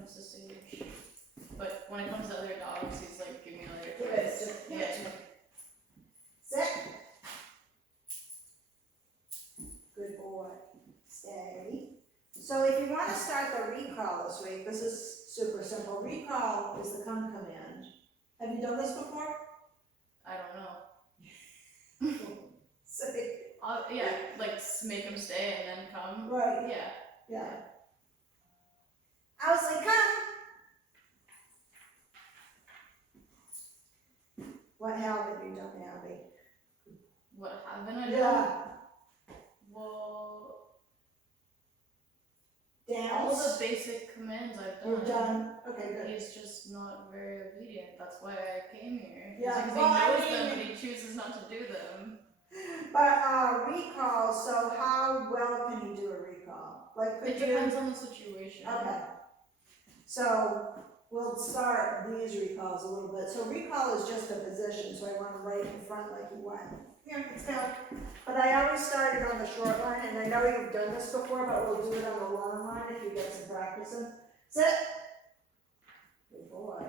comes to Sage. But when it comes to other dogs, he's like, give me all your Give it, toys. just Yeah. give it to me. Sit. Good boy. Stay. So if you want to start the recall this week, this is super simple. Recall is the come command. Have you done this before? I don't know. Say, Yeah, like make him stay and then come. right, Yeah. yeah. Owsley, come! What haven't you done, Abby? What haven't I done? Yeah. Well, Dance. all the basic commands I've done. You've done, okay, good. He's just not very obedient. That's why I came here. Yeah, Because well, he I knows mean- them, but he chooses not to do them. But recall, so how well can you do a recall? Like, could It depends on the situation. Okay. So we'll start these recalls a little bit. So recall is just a position, so I want to right in front like you went. Here, let's go. But I always started on the short line, and I know you've done this before, but we'll do it on the long line if you get some practice in. Sit. Good boy.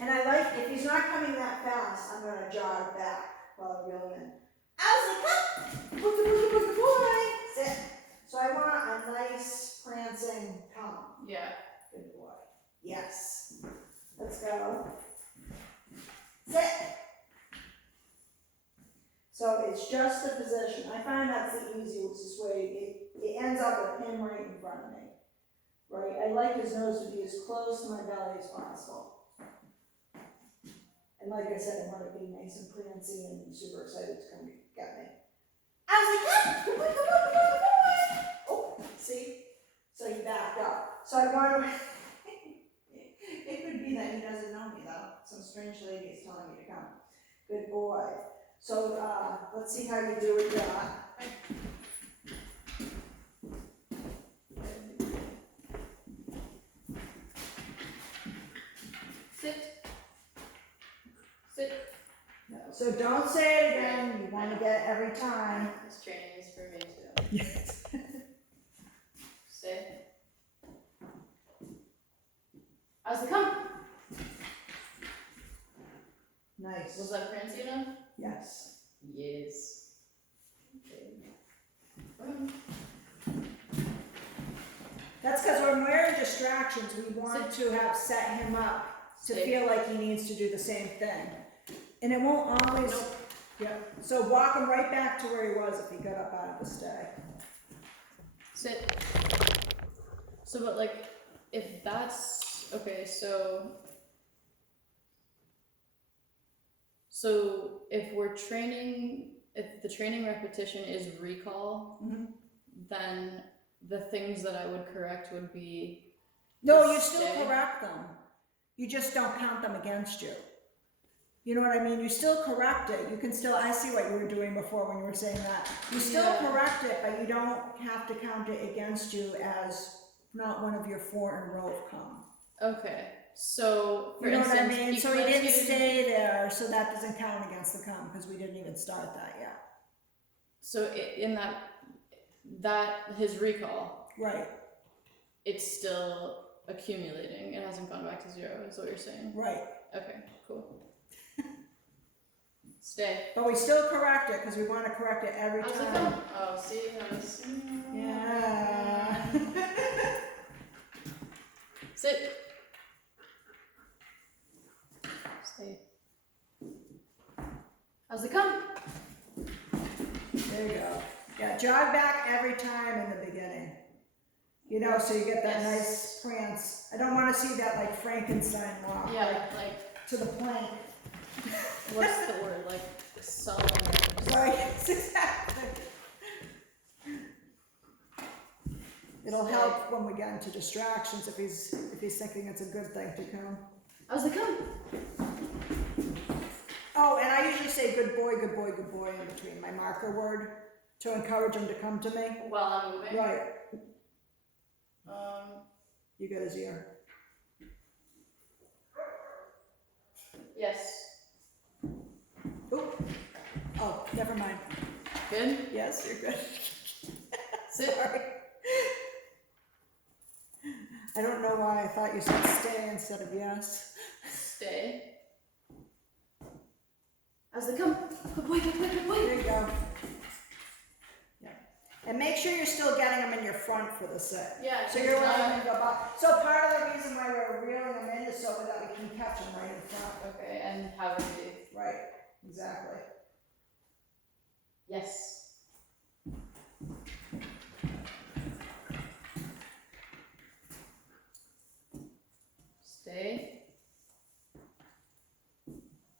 And I like, if he's not coming that fast, I'm going to jog back while I reel him in. Owsley, come! Boogie, boogie, boogie, boy! Sit. So I want a nice prancing come. Yeah. Good boy. Yes. Let's go. Sit. So it's just a position. I find that's the easiest way. It ends up with him right in front of me. Right? I like his nose to be as close to my belly as possible. And like I said, I want to be nice and prancy and super excited to come get me. I was like, come on, come on, come on, come on. Oh, see? So he backed up. So I want to, it could be that he doesn't know me though. Some strange lady is telling me to come. Good boy. So let's see how you do with that. Sit. Sit. No. So don't say it again. You want to get it every time. This training is for me too. Yes. Stay. Owsley, come. Nice. Was that fancy enough? Yes. Yes. Okay. That's because when we're in distractions, we want to have set him up to Stay. feel like he needs to do the same thing. And it won't always. Nope. Yep. So walk him right back to where he was if he got up out of the stay. Sit. So, but like, if that's okay, so if we're training, if the training repetition is recall, then the things that I would correct would be. No, you still stay. correct them. You just don't count them against you. You know what I mean? You still correct it. You can still, I see what you were doing before when you were saying that. You still Yeah. correct it, but you don't have to count it against you as not one of your 4 in a row have come. Okay, so for You know instance, what I mean? So he because didn't stay there, so that doesn't count against the come because we didn't even start that yet. So in that his recall, Right, it's still accumulating. It hasn't gone back to 0. Is what you're saying? right. Okay, cool. Stay. But we still correct it because we want to correct it every How's it time. going? Oh, see, how's Yeah. Sit. Stay. How's it come? There you go. Yeah, jog back every time in the beginning. You know, so you get that Yes. nice prance. I don't want to see that like Frankenstein walk. Yeah, like To the plank. what's the word? Like sullen. Right, exactly. It'll help when we get into distractions if he's thinking it's a good thing to come. How's it come? Oh, and I usually say good boy, good boy, good boy in between my marker word to encourage him to come to me. While I'm moving. Right. Um. You got his ear. Yes. Oop. Oh, never mind. Good. Yes, you're good. Sit. Sorry. I don't know why I thought you said stay instead of yes. Stay. Owsley, come. Good boy, good boy, good boy. There you go. Yeah. And make sure you're still getting them in your front for the sit. Yeah. So you're letting them go up. So part of the reason why we're reeling them in is so that we can catch them right in front. Okay, and have it be. Right, exactly. Yes. Stay.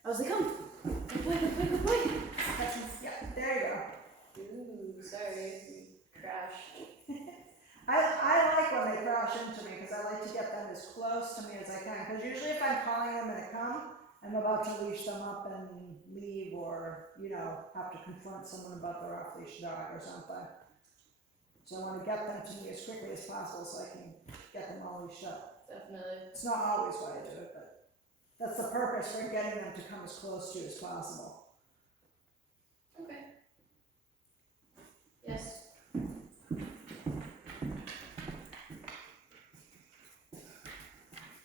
Owsley, come. Good boy, good boy, good boy. Catch them. Yeah, there you go. Ooh, sorry, we crashed. I like when they crash into me because I like to get them as close to me as I can. Because usually if I'm calling them and they come, I'm about to leash them up and leave or, you know, have to confront someone about their off-leash dog or something. So I want to get them to me as quickly as possible so I can get them all leashed up. Definitely. It's not always why I do it, but that's the purpose for getting them to come as close to you as possible. Okay. Yes.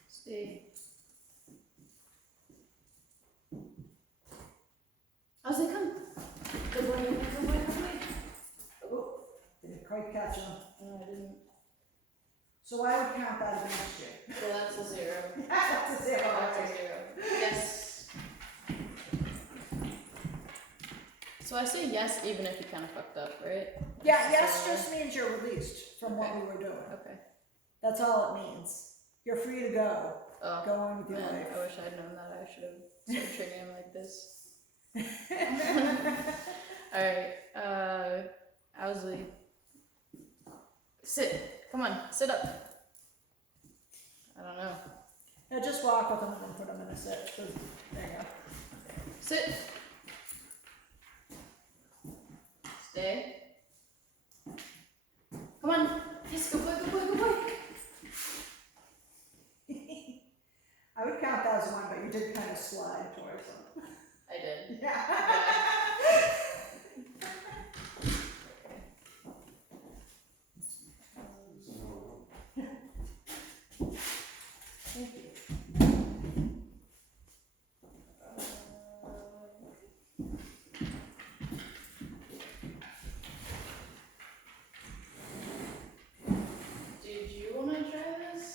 Stay. Owsley, come. Good boy, good boy, good boy, good boy. Oh, didn't quite catch them. No, I didn't. So I would count that against you. Well, that's a 0. That's a 0. That's Right? a 0. Yes. So I say yes even if you kind of fucked up, right? Yeah, That's yes a 0. just means you're released from what Okay. we were doing. Okay. That's all it means. You're free to go. Oh, Go on with your man, life. I wish I'd known that. I should have started treating him like this. Alright, Owsley. Sit. Come on, sit up. I don't know. Yeah, just walk with them and then put them in a sit. So, there you go. Sit. Stay. Come on. Yes, good boy, good boy, good boy. I would count that as 1, but you did kind of slide towards them. I did. Yeah. Thank you. Did you want to try this?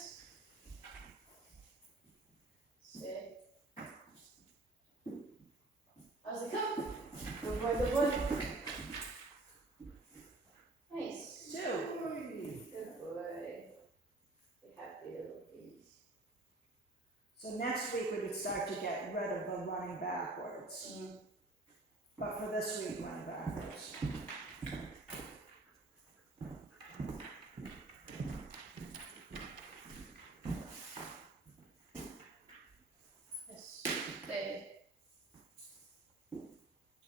Stay. Owsley, come. Good boy, good boy. Nice. 2. Good boy. The happy little piece. So next week we would start to get rid of the running backwards. But for this week, run backwards. Yes. Stay.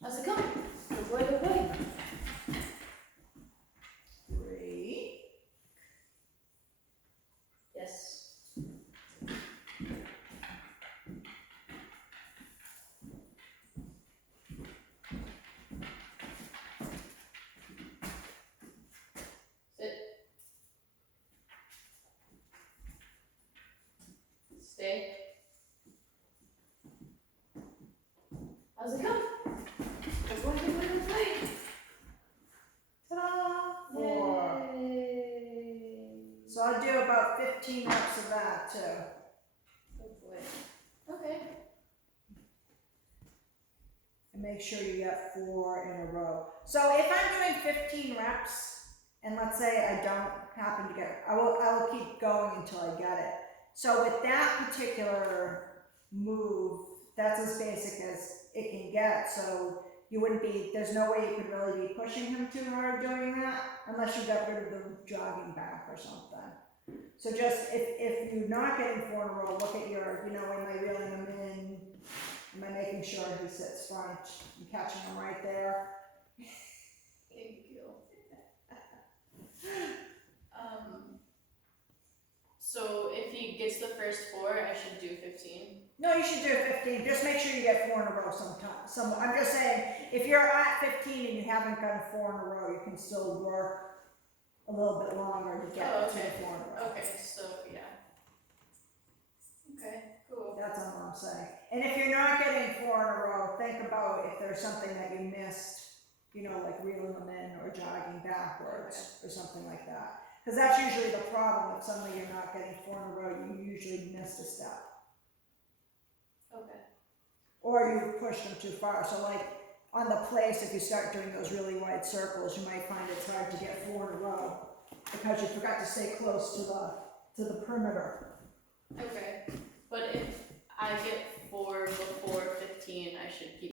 Owsley, come. Good boy, good boy. 3. Yes. Sit. Stay. Owsley, come. Good boy, good boy, good boy. Ta-da! 4. Yay. So I'll do about 15 reps of that too. Good boy. Okay. And make sure you get 4 in a row. So if I'm doing 15 reps, and let's say I don't happen to get, I will keep going until I get it. So with that particular move, that's as basic as it can get. So you wouldn't be, there's no way you could really be pushing him too hard doing that, unless you got rid of the jogging back or something. So just, if you're not getting 4 in a row, look at your, you know, am I reeling him in? Am I making sure he sits front and catching him right there? Thank you. So if he gets the first 4, I should do 15. No, you should do 15. Just make sure you get 4 in a row sometime. I'm just saying, if you're at 15 and you haven't gotten 4 in a row, you can still work a little bit longer to get to the 4 in a row. Okay, so yeah. I'm saying. And if you're not getting 4 in a row, think about if there's something that you missed, you know, like reeling them in or jogging backwards or something like that. Because that's usually the problem if suddenly you're not getting 4 in a row, you usually missed a step. Okay. Or you pushed them too far. So like on the place, if you start doing those really wide circles, you might find it's hard to get 4 in a row because you forgot to stay close to the perimeter. Okay. But if I get 4 before 15, I should keep